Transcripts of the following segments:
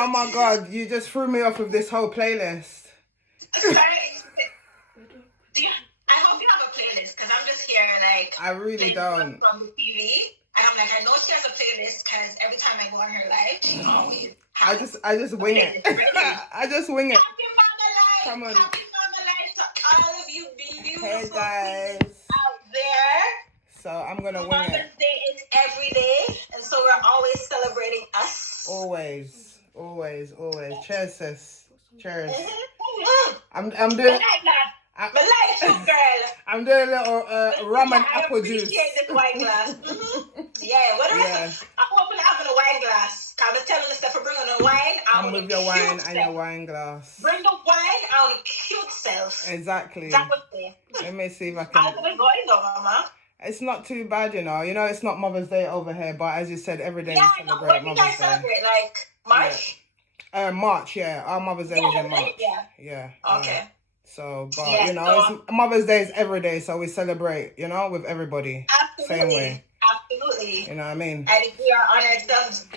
Oh my God, you just threw me off with this whole playlist. Sorry. I hope you have a playlist, because I'm just here like I really don't. From the TV, and I'm like, I know she has a playlist because every time I go on her live, she always has I just wing it. I just wing it. Happy Mama Life! Come on. Happy Mama Life to all of you beautiful Hey guys. out there. So I'm gonna wing Mother's it. Day is every day, and so we're always celebrating us. Always. Cheers, sis. Cheers. Mm-hmm. I'm doing. But like you, girl. I'm doing a little rum and apple juice. I appreciate this wine glass. Mm-hmm. Yeah, what else? I'm hoping to have a wine glass. I was telling the stuff for bringing the wine. Come with your wine and your wine glass. Bring the wine out of cute self. Exactly. That was there. Let me see if I can. How's it going though, Mama? It's not too bad, you know. You know, it's not Mother's Day over here, but as you said, every day we celebrate when Mother's Day. When do you guys celebrate? Like March? Yeah. March, yeah. Our Mother's Day was in March. Yeah. Okay. So, but you know, it's Mother's Day is every day, so we celebrate, you know, with everybody. Absolutely. Same way. Absolutely. You know what I mean? And if we are on our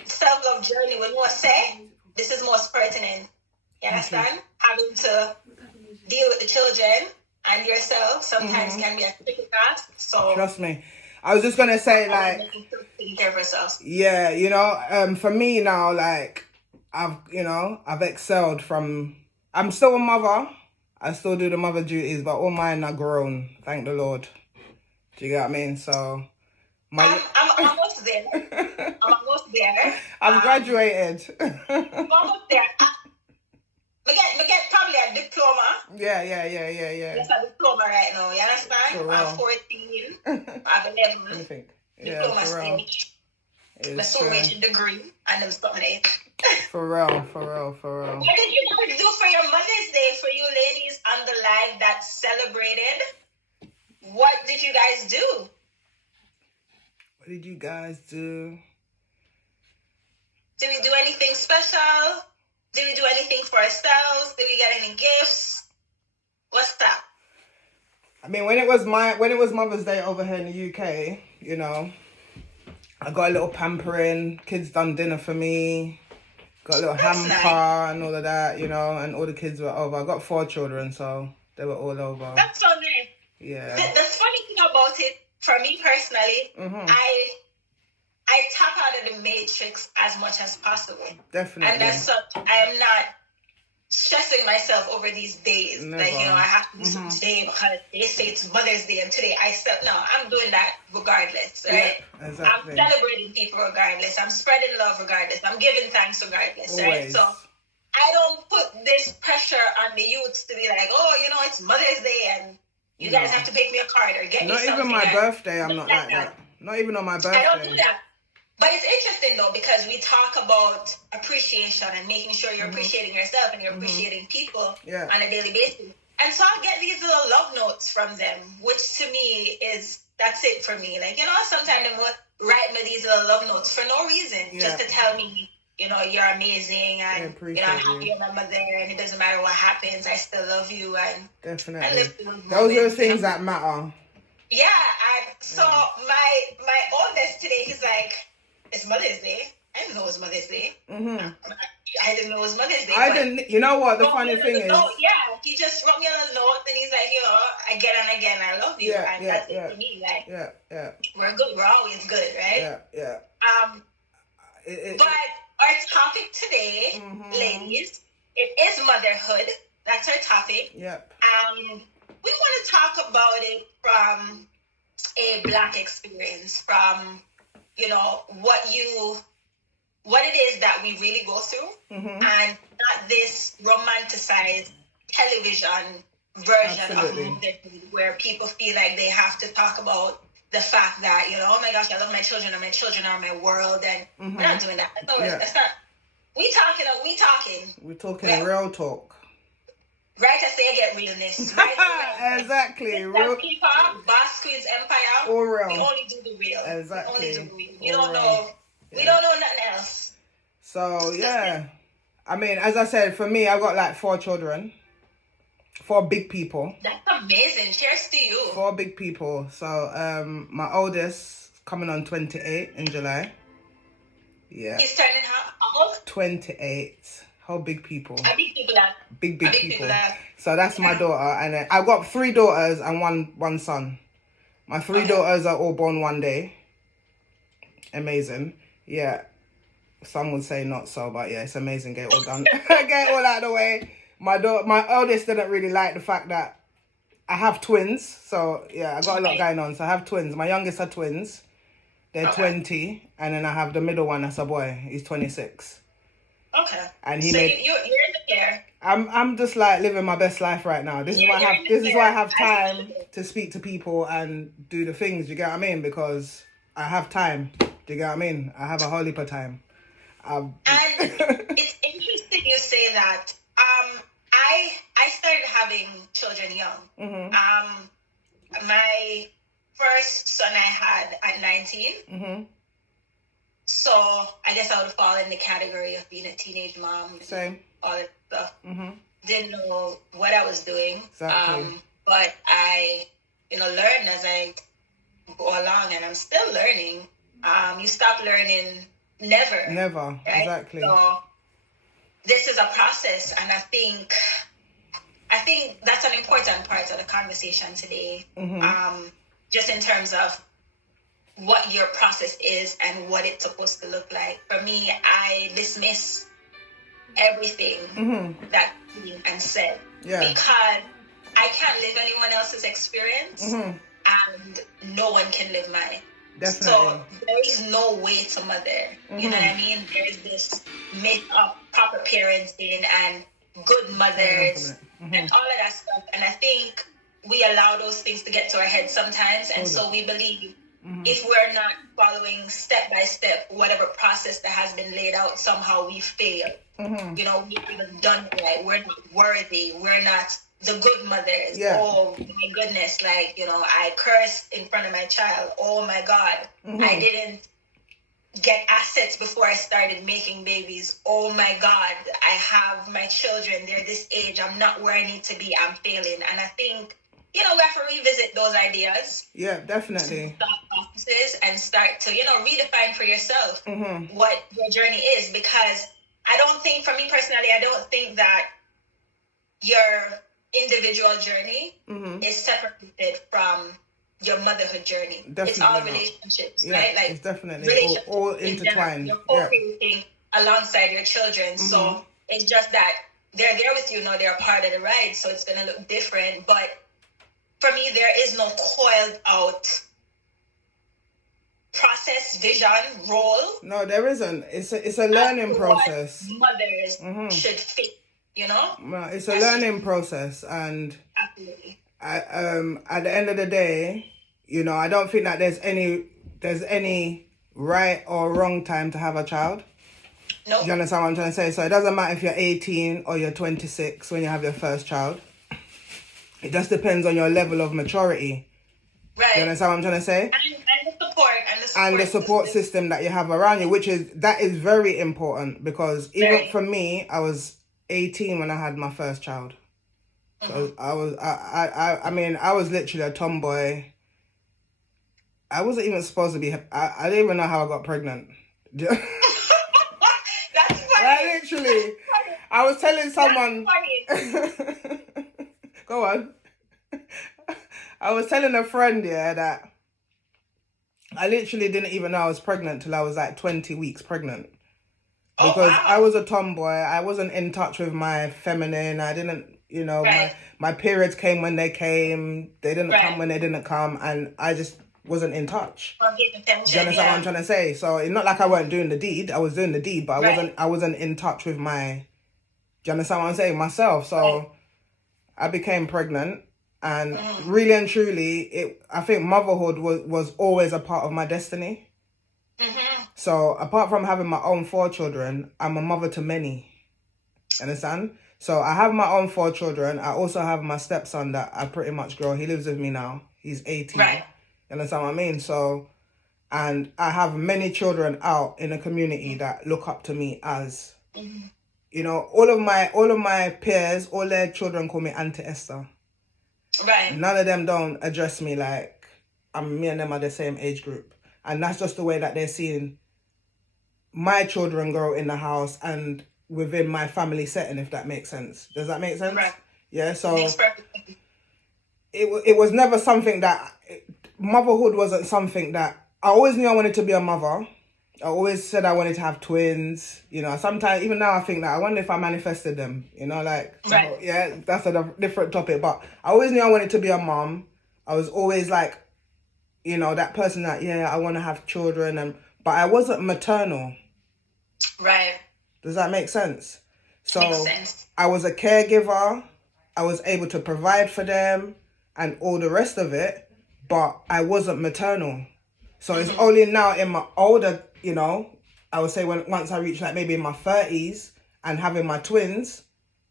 self-love journey, when we say this is most pertinent. You understand? Having to deal with the children and yourself sometimes can be a tricky task. So trust me. I was just gonna say, like, taking care of ourselves. Yeah, you know, for me now, like, I've excelled from. I'm still a mother. I still do the mother duties, but all mine are grown. Thank the Lord. Do you get what I mean? So, I'm almost there. I've graduated. I'm almost there. I get probably a diploma. Yeah. That's a diploma right now. You understand? I'm 14. I'm 11. Let me think. Diploma stage. My soul-making degree, and I'm stuck in it. For real. What did you guys do for your Mother's Day, for you ladies on the live that celebrated? What did you guys do? What did you guys do? Did we do anything special? Did we do anything for ourselves? Did we get any gifts? What's that? I mean, when it was Mother's Day over here in the UK, you know, I got a little pampering. Kids done dinner for me. Got a little hamper and all of that, you know, and all the kids were over. I got 4 children, so they were all over. That's so nice. Yeah. The funny thing about it, for me personally, I tap out of the matrix as much as possible. Definitely. And that's such, I am not stressing myself over these days. Never. Like, you know, I have to do something today because they say it's Mother's Day and today I'm doing that regardless, right? Yeah, exactly. I'm celebrating people regardless. I'm spreading love regardless. I'm giving thanks regardless, Always. right? So I don't put this pressure on the youths to be like, oh, you know, it's Mother's Day and you guys have to pick me a card or get me something. Not even my birthday, I'm not like that. Not even on my birthday. I don't do that. But it's interesting though, because we talk about appreciation and making sure you're appreciating yourself and you're appreciating people on a daily basis. And so I get these little love notes from them, which to me that's it for me. Like, you know, sometimes they will write me these little love notes for no reason, just to tell me, you know, you're amazing and you know, I'm happy you're my mother and it doesn't matter what happens, I still love you. And definitely. Those are the things that matter. Yeah, and so my oldest today, he's like, it's Mother's Day. I didn't know it was Mother's Day. I didn't know it was Mother's Day. I didn't. You know what? The funny thing is, he just wrote me a little note, and he's like, you know, again and again, I love you, and that's it for me. Like, we're good. We're always good, right? Yeah. But our topic today, ladies, it is motherhood. That's our topic. Yep. And we want to talk about it from a Black experience, from, you know, what it is that we really go through, and not this romanticized television version of motherhood where people feel like they have to talk about the fact that, you know, oh my gosh, I love my children and my children are my world, and we're not doing that. That's not. We talking. We're talking real talk. Right, I say I get realness. Right? Exactly. StarzKeeper, Boss Queen's Empire. All real. We only do the real. Exactly. We only do the real. We don't know. We don't know nothing else. So yeah, I mean, as I said, for me, I've got like 4 children, 4 big people. That's amazing. Cheers to you. 4 big people. So my oldest coming on 28 in July. Yeah. He's turning how old? 28. How big people? I big people that. Big people. That. So that's my daughter, and then I've got 3 daughters and one son. My 3 daughters are all born one day. Amazing. Yeah. Some would say not so, but yeah, it's amazing. Get it all done. Get it all out of the way. My eldest didn't really like the fact that I have twins. So yeah, I got a lot going on. So I have twins. My youngest are twins. They're 20, and then I have the middle one that's a boy. He's 26. Okay. And you're in the care. I'm just like living my best life right now. This is why I have time to speak to people and do the things. You get what I mean? Because I have time. Do you get what I mean? I have a whole heap of time. And it's interesting you say that. I started having children young. Mm-hmm. My first son I had at 19. Mm-hmm. So I guess I would fall in the category of being a teenage mom. Same. All that stuff. Mm-hmm. Didn't know what I was doing. Exactly. But I, learned as I go along, and I'm still learning. You stop learning never. Never. Right? Exactly. So this is a process, and I think that's an important part of the conversation today. Mm-hmm. Just in terms of what your process is and what it's supposed to look like. For me, I dismiss everything that's been and said because I can't live anyone else's experience and no one can live mine. Definitely. So there is no way to mother. You know what I mean? There's this myth of proper parenting and good mothers and all of that stuff. And I think we allow those things to get to our heads sometimes. And so we believe if we're not following step by step whatever process that has been laid out, somehow we fail. We haven't done it right. We're not worthy. We're not the good mothers. Oh my goodness, I cursed in front of my child. Oh my God, I didn't get assets before I started making babies. Oh my God, I have my children. They're this age. I'm not where I need to be. I'm failing. And I think we have to revisit those ideas. Yeah, definitely. Stop processes and start to, redefine for yourself what your journey is. Because I don't think, for me personally, I don't think that your individual journey is separated from your motherhood journey. Definitely it's all not. Relationships, yeah, right? It's definitely all intertwined. You're co-creating alongside your children. So it's just that they're there with you, they're a part of the ride. So it's going to look different. But for me, there is no coiled out process, vision, role. No, there isn't. It's a learning process. Mothers should fit, No, it's a learning process, and absolutely. At the end of the day, I don't think that there's any right or wrong time to have a child. No. Do you understand what I'm trying to say? So it doesn't matter if you're 18 or you're 26 when you have your first child. It just depends on your level of maturity. Right. You understand what I'm trying to say? And the support system that you have around you, that is very important, because even for me, I was 18 when I had my first child. So I was literally a tomboy. I wasn't even supposed to be. I didn't even know how I got pregnant. That's funny. I literally, I was telling someone. Go on. I was telling a friend, that I literally didn't even know I was pregnant till I was like 20 weeks pregnant. Because I was a tomboy. I wasn't in touch with my feminine. I didn't, my periods came when they came. They didn't come when they didn't come. And I just wasn't in touch. Do you understand what I'm trying to say? So it's not like I weren't doing the deed. I was doing the deed, but I wasn't in touch with my, do you understand what I'm saying? Myself. So I became pregnant. And really and truly, I think motherhood was always a part of my destiny. So apart from having my own 4 children, I'm a mother to many. Understand? So I have my own 4 children. I also have my stepson that I pretty much grow. He lives with me now. He's 18. Right. You understand what I mean? So, and I have many children out in the community that look up to me as, all of my peers, all their children call me Auntie Esther. Right. None of them don't address me like me and them are the same age group. And that's just the way that they're seeing my children grow in the house and within my family setting, if that makes sense. Does that make sense? Right. Yeah. So Makes perfect sense. it was never something that motherhood wasn't something that I always knew I wanted to be a mother. I always said I wanted to have twins. You know, sometimes even now I think that I wonder if I manifested them. You know, like Right. yeah, that's a different topic. But I always knew I wanted to be a mom. I was always like, you know, that person that I want to have children, but I wasn't maternal. Right. Does that make sense? So Makes sense. I was a caregiver. I was able to provide for them and all the rest of it, but I wasn't maternal. So it's only now in my older, you know, I would say once I reached like maybe in my 30s and having my twins.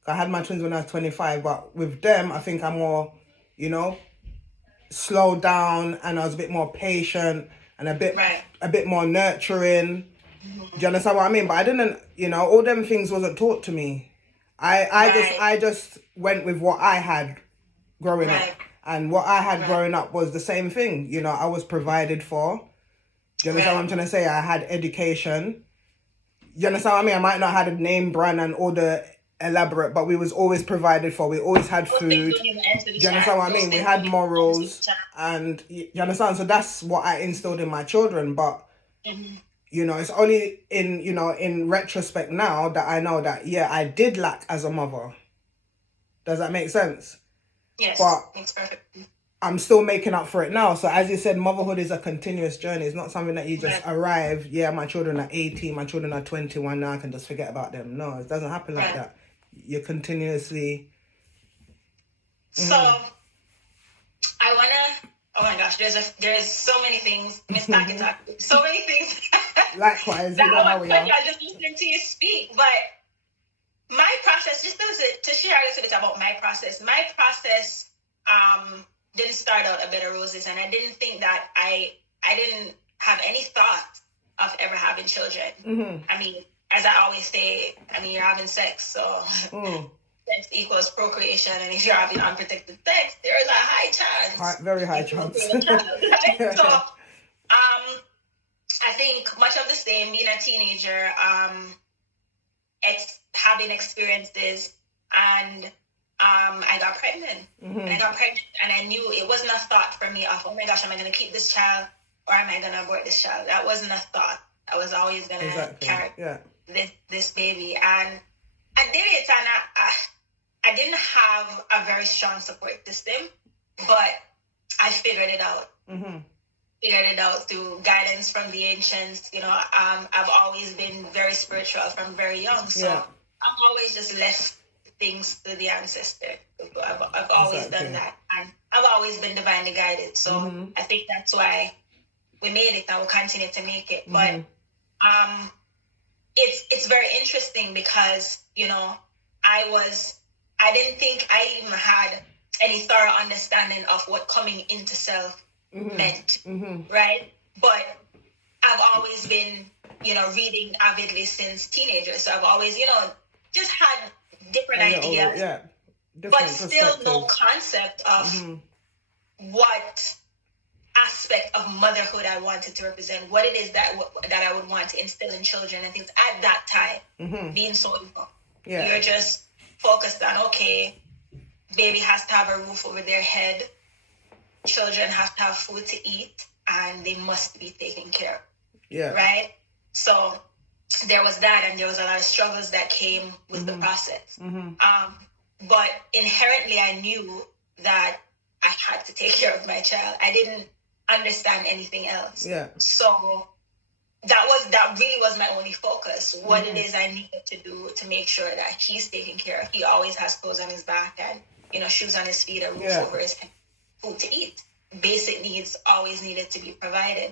I had my twins when I was 25, but with them, I think I'm more, you know, slowed down and I was a bit more patient and a bit more nurturing. Do you understand what I mean? But I didn't, you know, all them things wasn't taught to me. I just went with what I had growing up. And what I had growing up was the same thing. You know, I was provided for. Do you understand what I'm trying to say? I had education. You understand what I mean? I might not have had a name brand and all the elaborate, but we was always provided for. We always had food. Do you understand what I mean? We had morals. And you understand? So that's what I instilled in my children. But you know, it's only in retrospect now that I know that, I did lack as a mother. Does that make sense? Yes, but makes perfect sense. I'm still making up for it now. So as you said, motherhood is a continuous journey. It's not something that you just arrive. Yeah, my children are 18, my children are 21, now I can just forget about them. No, it doesn't happen like that. You're continuously... So, I want to... Oh my gosh, there's so many things. Miss Talkie Talkie. So many things. Likewise, you know how we are. I just listening to you speak. But my process, just to share a little bit about my process. My process didn't start out a bed of roses, and I didn't think that I didn't have any thought of ever having children. I mean, as I always say, I mean, you're having sex, so sex equals procreation, and if you're having unprotected sex, there is a high chance. Very high chance. Right? So, I think much of the same, being a teenager, having experiences, and I got pregnant. And I got pregnant, and I knew it wasn't a thought for me of, oh my gosh, am I going to keep this child or am I going to abort this child? That wasn't a thought. I was always going to carry this baby. And I did it, and I didn't have a very strong support system, but I figured it out. Figured it out through guidance from the ancients. You know, I've always been very spiritual from very young, so I've always just left things to the ancestor. I've always done that, and I've always been divinely guided. So I think that's why we made it, and we'll continue to make it. But it's very interesting because, you know, I didn't think I even had any thorough understanding of what coming into self meant, right? But I've always been, you know, reading avidly since teenager. So I've always, you know, just had different ideas, but still no concept of what aspect of motherhood I wanted to represent, what it is that I would want to instill in children and things at that time, being so young. You're just focused on, okay, baby has to have a roof over their head, children have to have food to eat, and they must be taken care of. Right? So there was that, and there was a lot of struggles that came with the process. But inherently, I knew that I had to take care of my child. I didn't understand anything else. So that really was my only focus. What it is I needed to do to make sure that he's taken care of. He always has clothes on his back and, you know, shoes on his feet, a roof over his head, food to eat. Basic needs always needed to be provided.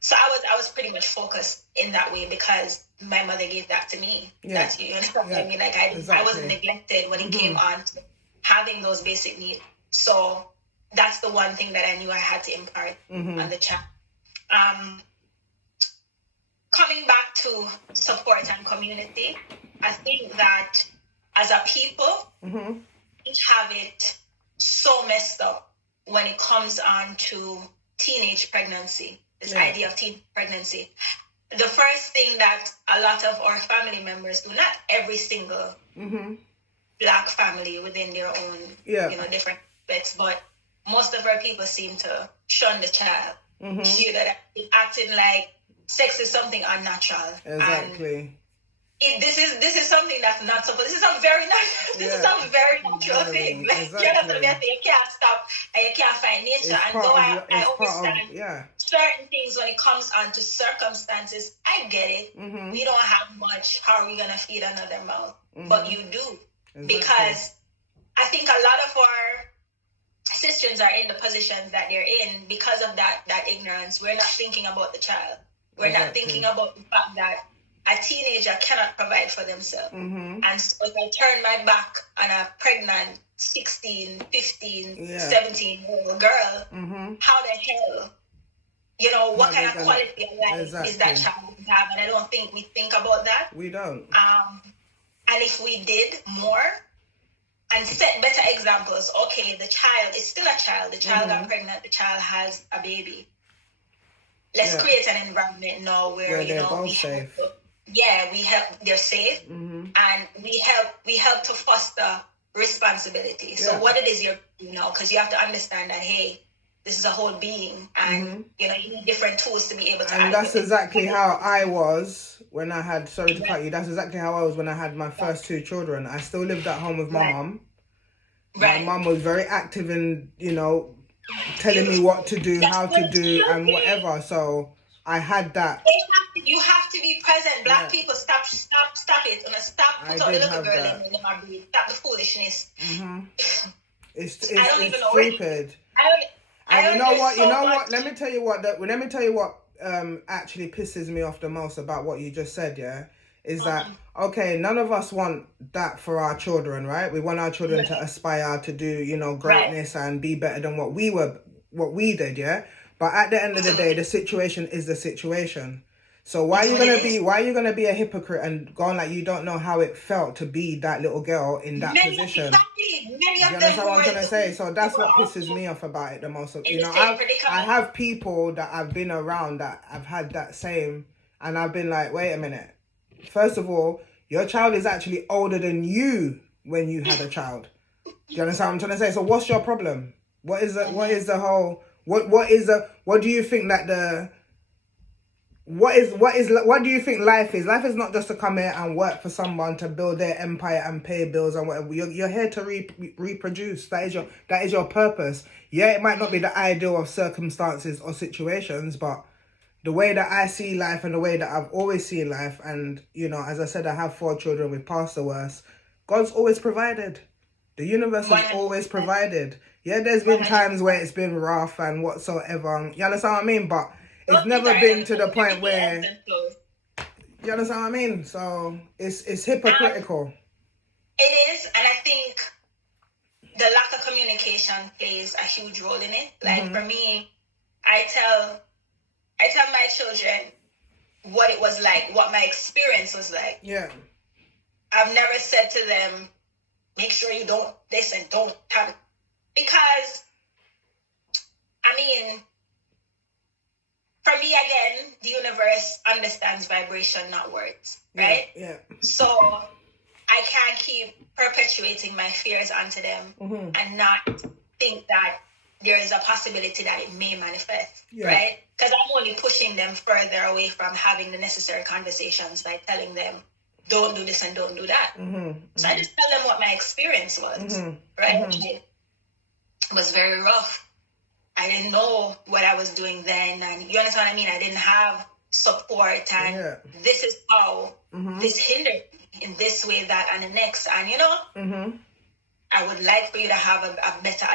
So I was pretty much focused in that way because my mother gave that to me. That's, you know what I mean? Like I wasn't neglected when it came on to having those basic needs. So that's the one thing that I knew I had to impart on the child. Coming back to support and community, I think that as a people, we have it so messed up when it comes on to teenage pregnancy, this idea of teen pregnancy. the first thing that a lot of our family members do, not every single Black family within their own, different bits, but most of our people seem to shun the child. You know, acting like sex is something unnatural. Exactly. And this is something that's not supposed. This is a very this is a very natural thing. Like you're not gonna be able to, you can't stop and you can't find nature. And though I understand certain things when it comes onto circumstances, I get it. We don't have much. How are we gonna feed another mouth? But you do. Because I think a lot of our sisters are in the positions that they're in because of that ignorance. We're not thinking about the child. We're not thinking about the fact that a teenager cannot provide for themselves. And so if I turn my back on a pregnant 16, 15, 17-year-old girl, how the hell, what kind of quality of life is that child going to have? And I don't think we think about that. We don't. And if we did more and set better examples, okay, the child is still a child. The child got pregnant. The child has a baby. Let's create an environment now where they're both safe. We help. They're safe, and we help to foster responsibility. So what it is you're doing now, because you have to understand that this is a whole being, and you need different tools to be able to. And that's exactly how I was when I had. Sorry to cut you. That's exactly how I was when I had my first two children. I still lived at home with my mum. My mum was very active in, telling me what to do, how to do, and whatever. So I had that. You have to be present. Black people, stop it. Stop. Put a little girl in my breed. Stop the foolishness. It's stupid. And you know what? Let me tell you what actually pisses me off the most about what you just said, is that, okay, none of us want that for our children, right? We want our children to aspire to do, greatness and be better than what we did, But at the end of the day, the situation is the situation. So why are you gonna be a hypocrite and going like you don't know how it felt to be that little girl in that position? Exactly. Many of you them understand what I'm trying to say? So that's what pisses me off about it the most. I have people that I've been around that have had that same, and I've been like, wait a minute. First of all, your child is actually older than you when you had a child. Do you understand what I'm trying to say? So what's your problem? What do you think life is? Life is not just to come here and work for someone to build their empire and pay bills and whatever. You're here to reproduce. That is your purpose. Yeah, it might not be the ideal of circumstances or situations, but the way that I see life and the way that I've always seen life, and as I said, I have 4 children. We've passed the worst. God's always provided. The universe has always provided. Yeah, there's been times where it's been rough and whatsoever. You understand what I mean? But it's never been to the point where. You understand what I mean? So it's hypocritical. It is, and I think the lack of communication plays a huge role in it. Like for me, I tell my children what it was like, what my experience was like. Yeah. I've never said to them, make sure you don't listen, don't have it. Because, for me, again, the universe understands vibration, not words, right? Yeah. So I can't keep perpetuating my fears onto them and not think that there is a possibility that it may manifest, right? Because I'm only pushing them further away from having the necessary conversations by telling them, don't do this and don't do that. So I just tell them what my experience was, right? It was very rough. I didn't know what I was doing then, and you understand what I mean? I didn't have support, and this is how this hindered me in this way, that, and the next. And I would like for you to have a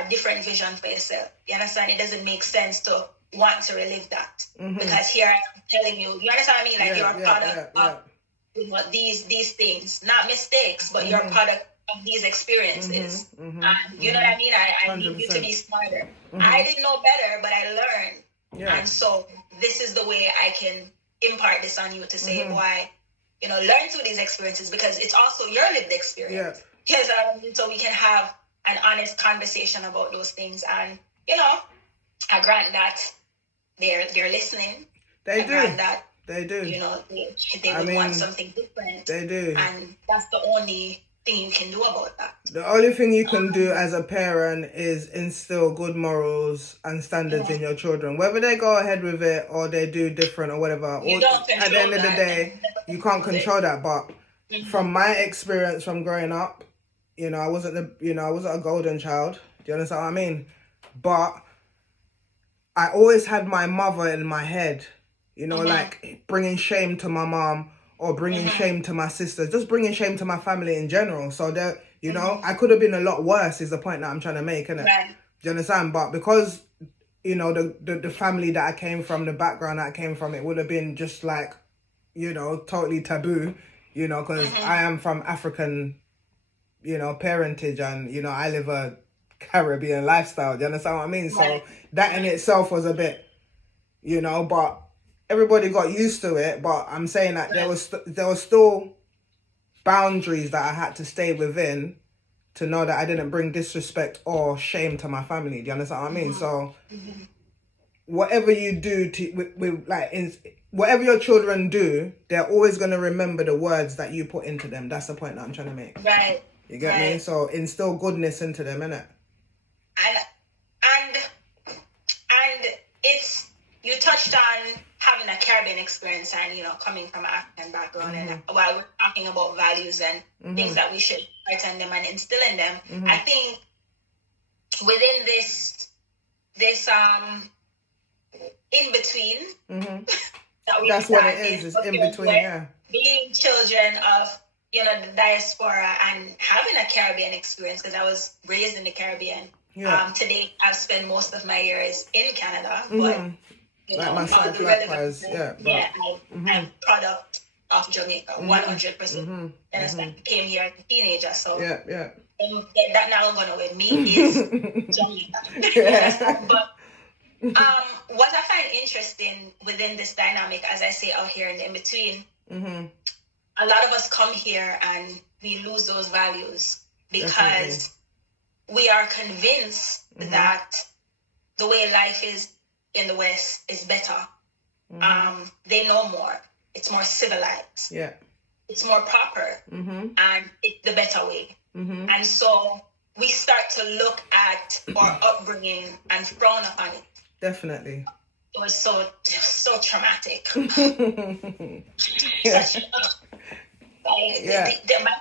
different vision for yourself. You understand? It doesn't make sense to want to relive that because here I am telling you. You understand what I mean? Like you're a product of these things, not mistakes, but you're a product of these experiences. And you know what I mean? I need you to be smarter. I didn't know better, but I learned. And so this is the way I can impart this on you to say, boy, learn through these experiences, because it's also your lived experience. Yes, so we can have an honest conversation about those things. And, I grant that they're listening. They They do. You know, they would want something different. They do. And that's the only thing you can do about that. The only thing you can do as a parent is instill good morals and standards in your children. Whether they go ahead with it or they do different or whatever. You don't control at the end of the that. day, you can't control that. But from my experience from growing up, you know, I wasn't a golden child. Do you understand what I mean? But I always had my mother in my head, you know, like bringing shame to my mom or bringing shame to my sisters, just bringing shame to my family in general. So that, you know, I could have been a lot worse is the point that I'm trying to make, innit? Right. Do you understand? But because, you know, the family that I came from, the background that I came from, it would have been just like, you know, totally taboo, you know, because I am from African, you know, parentage and, you know, I live a Caribbean lifestyle. Do you understand what I mean? So that in itself was a bit, you know, but everybody got used to it. But I'm saying that there was still boundaries that I had to stay within to know that I didn't bring disrespect or shame to my family. Do you understand what I mean? So whatever you do whatever your children do, they're always going to remember the words that you put into them. That's the point that I'm trying to make. Right. You get me? So instill goodness into them, innit? And it's, you touched on having a Caribbean experience and, you know, coming from an African background. And while we're talking about values and things that we should write on them and instill in them, I think within this in between, that's what it is. It's in between, yeah. Being children of, you know, the diaspora and having a Caribbean experience, because I was raised in the Caribbean. Yeah. Today, I've spent most of my years in Canada, but you know, myself, likewise, I'm a product of Jamaica, 100%. And I came here as a teenager, so that now going with me is Jamaica. But what I find interesting within this dynamic, as I say out here in the in-between, a lot of us come here and we lose those values because we are convinced that the way life is in the West is better. They know more. It's more civilized. Yeah. It's more proper. And it's the better way. And so we start to look at our upbringing and frown upon it. Definitely. It was so traumatic. My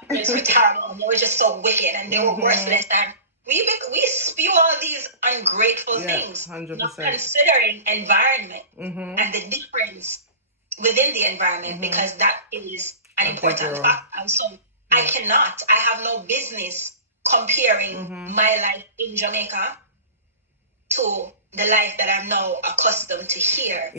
parents were terrible. They were just so wicked and they were worthless. And we spew all these ungrateful things, 100%. not considering environment and the difference within the environment, because that is an important fact. And so I have no business comparing my life in Jamaica to the life that I'm now accustomed to here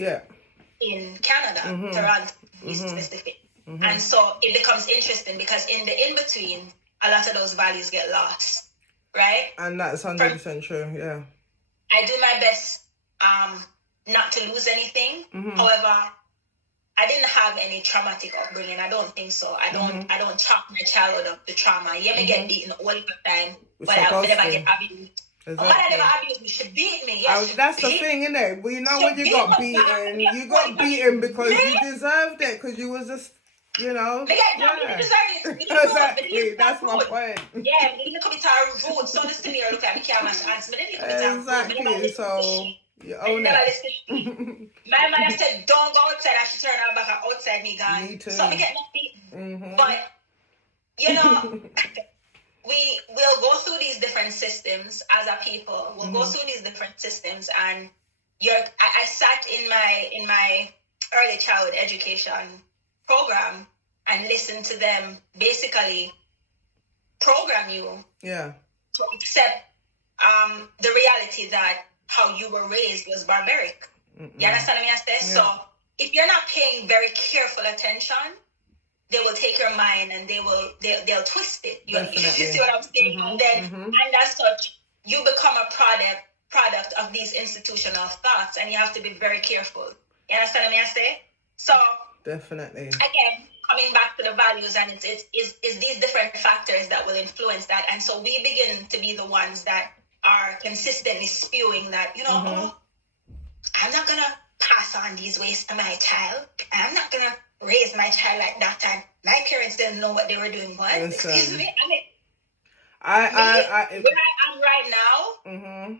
in Canada, Toronto, to be specific. And so it becomes interesting because in the in-between, a lot of those values get lost, right? And that's 100% true, yeah. I do my best not to lose anything. However, I didn't have any traumatic upbringing. I don't think so. I don't chalk my childhood up to trauma. You may get beaten all the time, but I never get abused. Exactly. Oh, I never abused me. She beat me. Yes, that's the thing, isn't it? Well, you know, when you got beaten, you got beaten because you deserved it, because you was just, you know. You deserved it. Exactly, that's my point. Yeah, you didn't come into our road. So listen to me or look at me, camera, and exactly, so you own it. My mother said, don't go outside, and she turned her back outside me, gone. Me too. So we get beaten. But, you know, we will go through these different systems as a people. We'll go through these different systems, and I sat in my early childhood education program and listened to them basically program you to accept the reality that how you were raised was barbaric. You understand what I say? So if you're not paying very careful attention, they will take your mind and they'll twist it. You see what I'm saying? And then and as such, you become a product of these institutional thoughts, and you have to be very careful. You understand what I say? So definitely. Again, coming back to the values, and it's these different factors that will influence that. And so we begin to be the ones that are consistently spewing that, you know, oh, I'm not gonna pass on these ways to my child. I'm not gonna raise my child like that. And my parents didn't know what they were doing. What? Excuse me. I mean, where I am right now,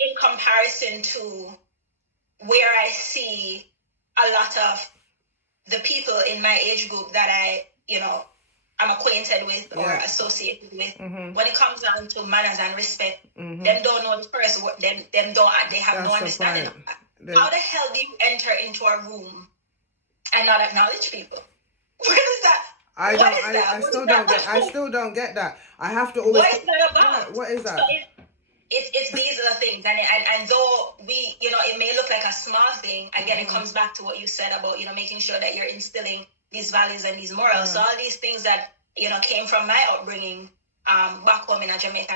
in comparison to where I see a lot of the people in my age group that I'm acquainted with or associated with, when it comes down to manners and respect, them don't know the first word, they have no understanding of that. How the hell do you enter into a room and not acknowledge people? Where is that? I still don't get that. I have to always. What is that about? What is that? So it's these are the things, and though we, it may look like a small thing, again, it comes back to what you said about, making sure that you're instilling these values and these morals. So all these things that, came from my upbringing, back home in Jamaica,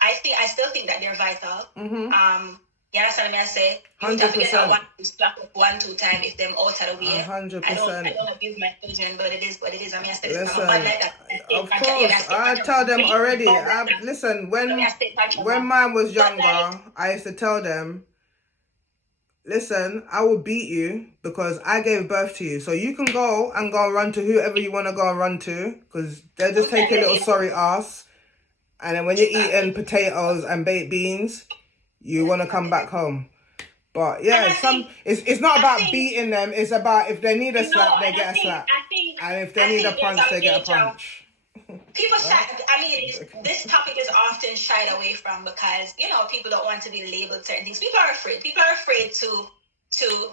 I still think that they're vital. You understand me? I say, you have to get that one, two time if them out of the way. 100%. I don't abuse my children, but it is what it is. I mean, I still listen, like that. of course, I tell them already. Listen, when mine was younger, I used to tell them, listen, I will beat you because I gave birth to you. So you can go and run to whoever you want to go and run to, because they'll just take your little sorry ass. And then when you're eating potatoes and baked beans, you want to come back home. But yeah, it's not about beating them. It's about if they need a slap, they get a slap. And if they need a punch, they get a punch. People this topic is often shied away from because, people don't want to be labeled certain things. People are afraid. People are afraid to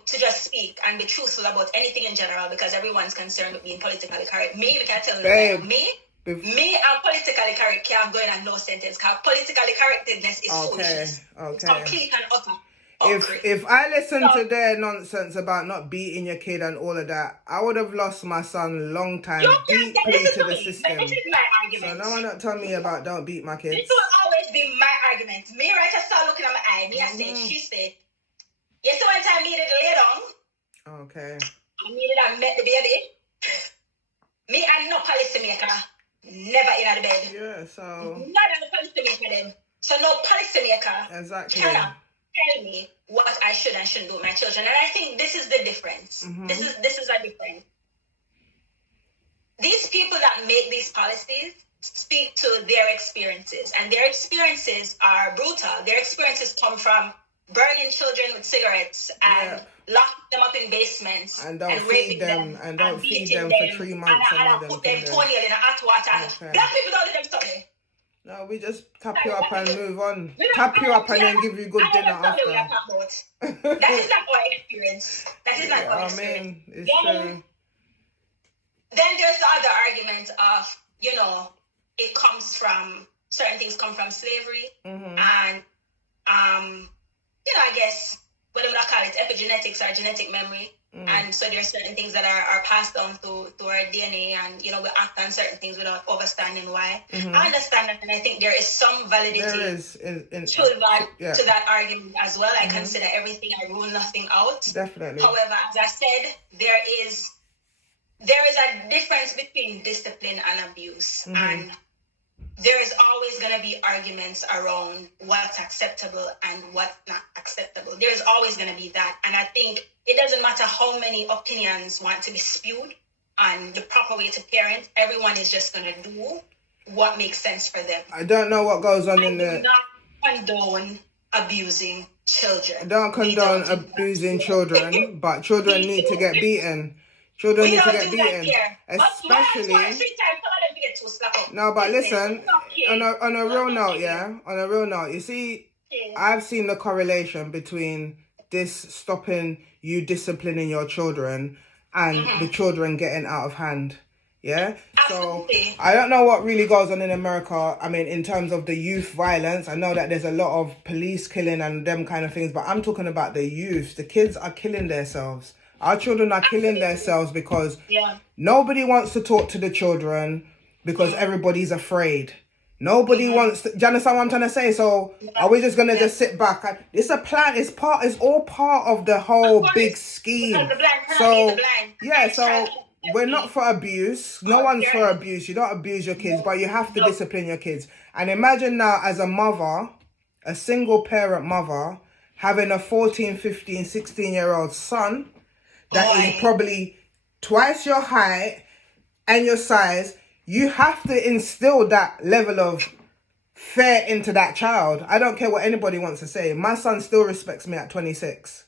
just speak and be truthful about anything in general because everyone's concerned with being politically correct. We can tell you, me, I'm politically correct. Can't go in and no sentence. Because politically correctness is foolishness. It's complete and utter. If I listened to their nonsense about not beating your kid and all of that, I would have lost my son long time deeply to the system. This is my argument. So no one not tell me about don't beat my kids. This will always be my argument. Me right to start looking at my eye. Me I said, she said, yes, one time me needed to lay down. Okay. I met the baby. Me and no policymaker. Never in the bed. Yeah, so not a policymaker then. So no policymaker. Exactly. Cannot tell me what I should and shouldn't do with my children. And I think this is the difference. This is a difference. These people that make these policies speak to their experiences, and their experiences are brutal. Their experiences come from burning children with cigarettes and locking them up in basements and don't feed them and don't feed them for 3 months and put them toenail in hot water. Okay. Black people don't let them something. No, we just tap you up and move on. Tap you up and then give you good dinner after. That is not our experience. That is not our experience. It's true. Then there's the other argument of, it comes from, certain things come from slavery. And, I guess, what do I call it, epigenetics or genetic memory. And so there are certain things that are passed down through our DNA, and we act on certain things without understanding why. I understand that, and I think there is some validity to that argument as well. I consider everything, I rule nothing out. Definitely. However, as I said, there is a difference between discipline and abuse, and there is always going to be arguments around what's acceptable and what's not acceptable. There's always going to be that. And I think it doesn't matter how many opinions want to be spewed on the proper way to parent. Everyone is just going to do what makes sense for them. I don't know what goes on in the... I do not condone abusing children. I don't condone abusing children, but children need to get beaten. Children need to get beaten. Especially... No, but listen, on a real note, you see, I've seen the correlation between this stopping you disciplining your children and the children getting out of hand. Yeah? Absolutely. So I don't know what really goes on in America. I mean, in terms of the youth violence, I know that there's a lot of police killing and them kind of things, but I'm talking about the youth. The kids are killing themselves. Our children are killing themselves because nobody wants to talk to the children because everybody's afraid. Nobody wants to... Do you understand what I'm trying to say? So are we just going to just sit back? And it's a plan. It's all part of the whole big scheme. So we're not for abuse. No one's for abuse. You don't abuse your kids, but you have to discipline your kids. And imagine now as a mother, a single parent mother, having a 14, 15, 16-year-old son that is probably twice your height and your size, you have to instill that level of fear into that child. I don't care what anybody wants to say. My son still respects me at 26.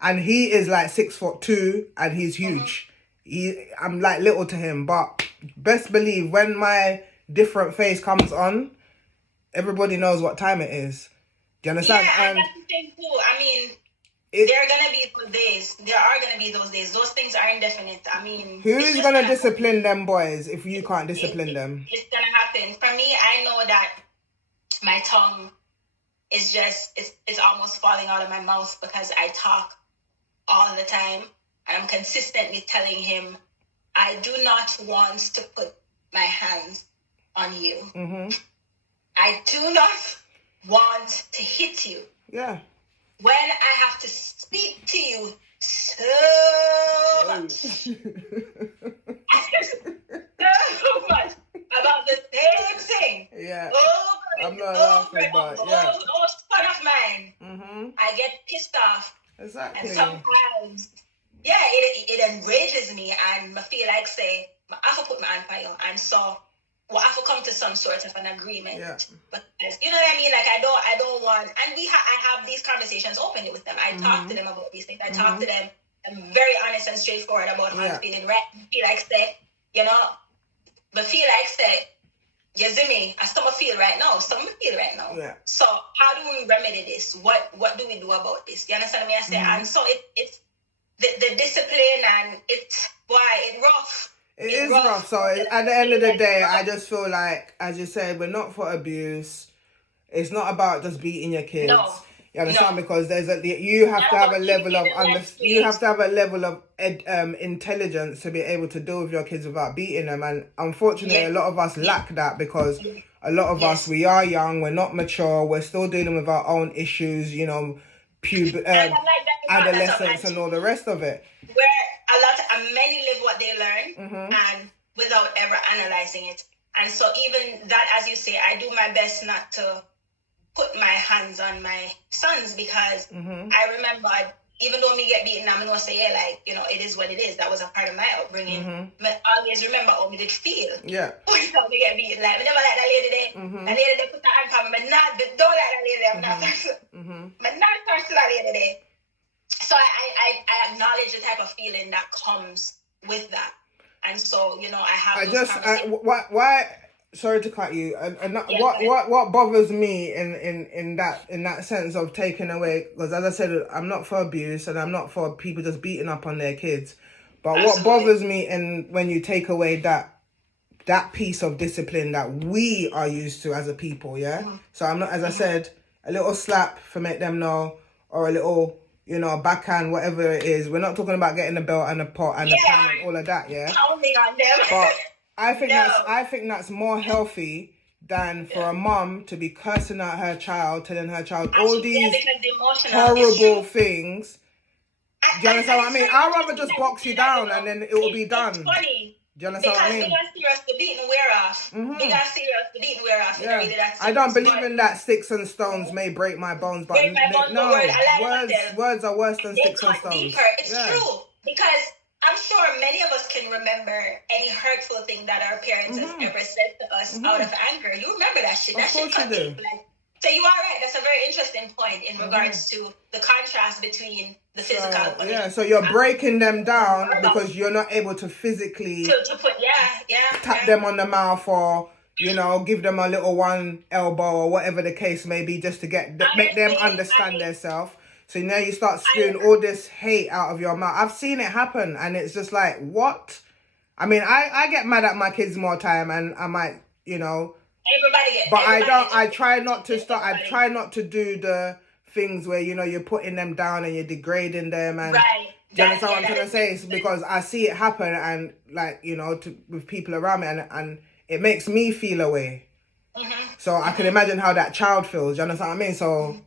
And he is like 6'2" and he's huge. I'm like little to him. But best believe when my different face comes on, everybody knows what time it is. Do you understand? Yeah, and that's the thing too. I mean, there are gonna be those days. There are gonna be those days. Those things are indefinite. I mean, who's gonna discipline them boys if you can't discipline them? It's gonna happen. For me, I know that my tongue is just it's almost falling out of my mouth because I talk all the time, and I'm consistently telling him, I do not want to put my hands on you. Mm-hmm. I do not want to hit you. Yeah. When I have to speak to you so much, so much about the same thing. Yeah. Over I'm not over laughing, but yeah. Oh, son of mine. Mm-hmm. I get pissed off. Exactly. And sometimes, yeah, it enrages me, and I feel like say, I have to put my hand on you, and so I have to come to some sort of an agreement. Yeah. Because you know what I mean? Like I don't want, and I have these conversations openly with them. I talk to them about these things. I talk to them. I'm very honest and straightforward about how I'm feeling. Right? Feel like say, you know, but feel like say, you see me, I still feel right now. Yeah. So how do we remedy this? What do we do about this? You understand what I say? And so it's the discipline, and it's rough. It is rough. So at the end of the day, I just feel like, as you said, we're not for abuse. It's not about just beating your kids. No. You understand? Because you have to have a level of intelligence to be able to deal with your kids without beating them. And unfortunately, a lot of us lack that because a lot of us, we are young, we're not mature, we're still dealing with our own issues, you know, adolescence and all the rest of it. Where many live what they learn and without ever analyzing it. And so even that, as you say, I do my best not to put my hands on my sons because I remember, even though me get beaten, I'm going to say, yeah, like, you know, it is what it is. That was a part of my upbringing. But I always remember how me did feel. Yeah. When me get beaten. Like, I never like that lady there. That lady there put her hand on me. But not, don't like that lady there. I'm not thirsty. But not thirsty that lady there. So I acknowledge the type of feeling that comes with that. And so, you know, I have why sorry to cut you. What bothers me in that sense of taking away, because as I said, I'm not for abuse and I'm not for people just beating up on their kids. But what bothers me when you take away that piece of discipline that we are used to as a people, yeah? So I'm not, as I said, a little slap for make them know, or a little, you know, backhand, whatever it is. We're not talking about getting the belt and the pot and the pan and all of that, yeah? Pounding on them. But I think that's more healthy than for a mum to be cursing at her child, telling her child all these horrible things. Do you understand what I mean? I'd rather just box you down and then it will be done. It's funny. Do you understand what I mean? Because they got serious to beat and wear off. They got serious to beat and wear off. Yeah. I don't believe in that sticks and stones may break my bones, but words are worse than sticks and stones. Deeper. It's true. Because I'm sure many of us can remember any hurtful thing that our parents have ever said to us out of anger. You remember that shit. That shit cut deep. So you are right. That's a very interesting point in regards to the contrast between the physical. So you're breaking them down because you're not able to physically to put tap them on the mouth, or you know, give them a little one elbow or whatever the case may be, just to make them understand themselves. So now you start spewing all this hate out of your mouth. I've seen it happen, and it's just like, what? I mean, I get mad at my kids more time, and I might, you know. I try not to do the things where, you know, you're putting them down and you're degrading them, and do you understand what I'm trying to say? It's because I see it happen, and like, you know, with people around me, and it makes me feel away. So I can imagine how that child feels. Do you understand what I mean? So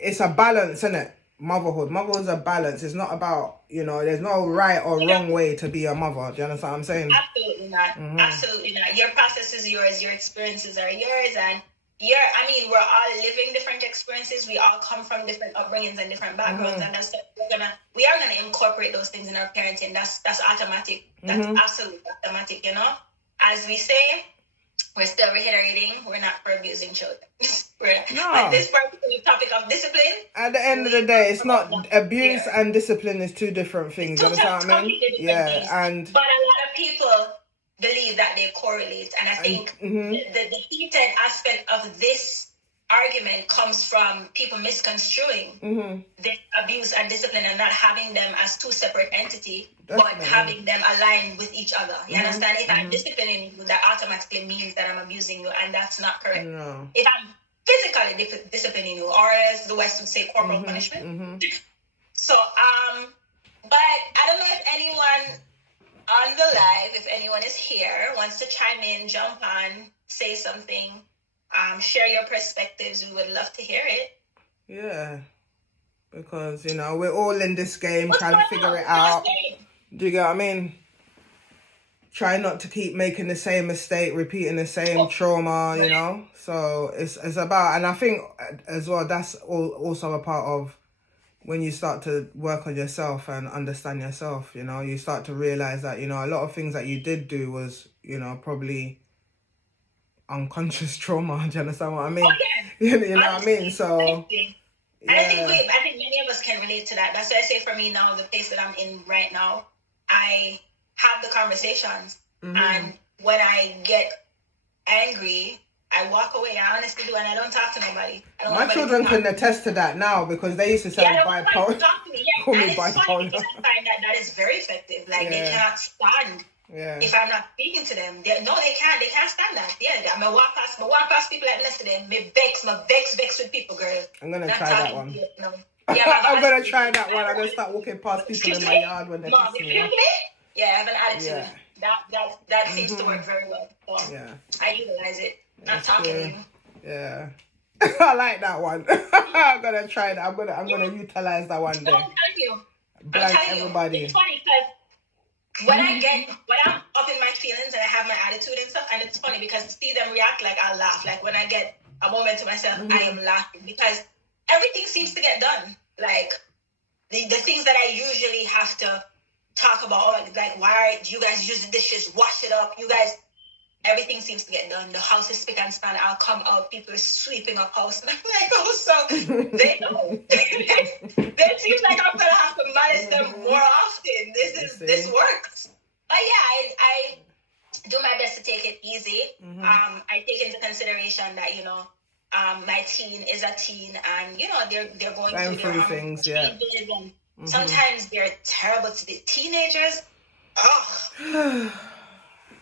it's a balance, isn't it? Motherhood's a balance. It's not about, you know, there's no right or wrong way to be a mother. Do you understand what I'm saying? Absolutely not. Absolutely not. Your process is yours. Your experiences are yours. And we're all living different experiences. We all come from different upbringings and different backgrounds. And that's going we are gonna incorporate those things in our parenting. That's automatic. That's absolutely automatic, you know. As we say, we're still reiterating, we're not for abusing children. At this particular topic of discipline. At the end of the day, it's not abuse and discipline is two different things. You understand what I mean? Yeah, but a lot of people believe that they correlate, and I think the heated aspect of this argument comes from people misconstruing the abuse and discipline and not having them as two separate entities, but having them aligned with each other. You understand? If I'm disciplining you, that automatically means that I'm abusing you, and that's not correct. No. If I'm physically disciplining you, or as the West would say, corporal punishment. So, but I don't know if anyone on the live, if anyone is here, wants to chime in, jump on, say something. Share your perspectives. We would love to hear it. Yeah, because you know we're all in this game trying to figure it out. Do you get what I mean? Try not to keep making the same mistake, repeating the same trauma. You know, so it's about, and I think as well that's also a part of when you start to work on yourself and understand yourself. You know, you start to realize that you know a lot of things that you did do was you know probably unconscious trauma. Do you understand what I mean? You know what I mean? So I think many of us can relate to that. That's why I say for me now, the place that I'm in right now, I have the conversations, and when I get angry, I walk away. I honestly do, and I don't talk to nobody. My children can attest to that now because they used to say bipolar. Talk to me. Yeah, and it's funny because I find that is very effective. Like they cannot stand. Yeah. If I'm not speaking to them, they can't. They can't stand that. Yeah, I'm gonna walk past people like listen to them. Me vex with people, girl. I'm gonna try that one. No. Yeah, I'm gonna try that one. I'm gonna start walking past people in my yard when they're kissing me. Yeah, I have an attitude. Yeah. That seems to work very well. So yeah. I utilize it. Not talking to you. Yeah. I like that one. I'm gonna try that. I'm gonna utilize that one day. I'm telling you. Blank everybody. It's funny because when I'm up in my feelings and I have my attitude and stuff, and it's funny because to see them react, like I'll laugh. Like when I get a moment to myself, I am laughing because everything seems to get done. Like the things that I usually have to talk about, like why do you guys use the dishes, wash it up, you guys. Everything seems to get done. The house is spick and span. I'll come out. People are sweeping up house. And I'm like, oh, so they know. It seems like I'm going to have to manage them more often. This works. But yeah, I do my best to take it easy. I take into consideration that, you know, my teen is a teen and, you know, they're going through their things, changes and sometimes they're terrible to the teenagers. Oh.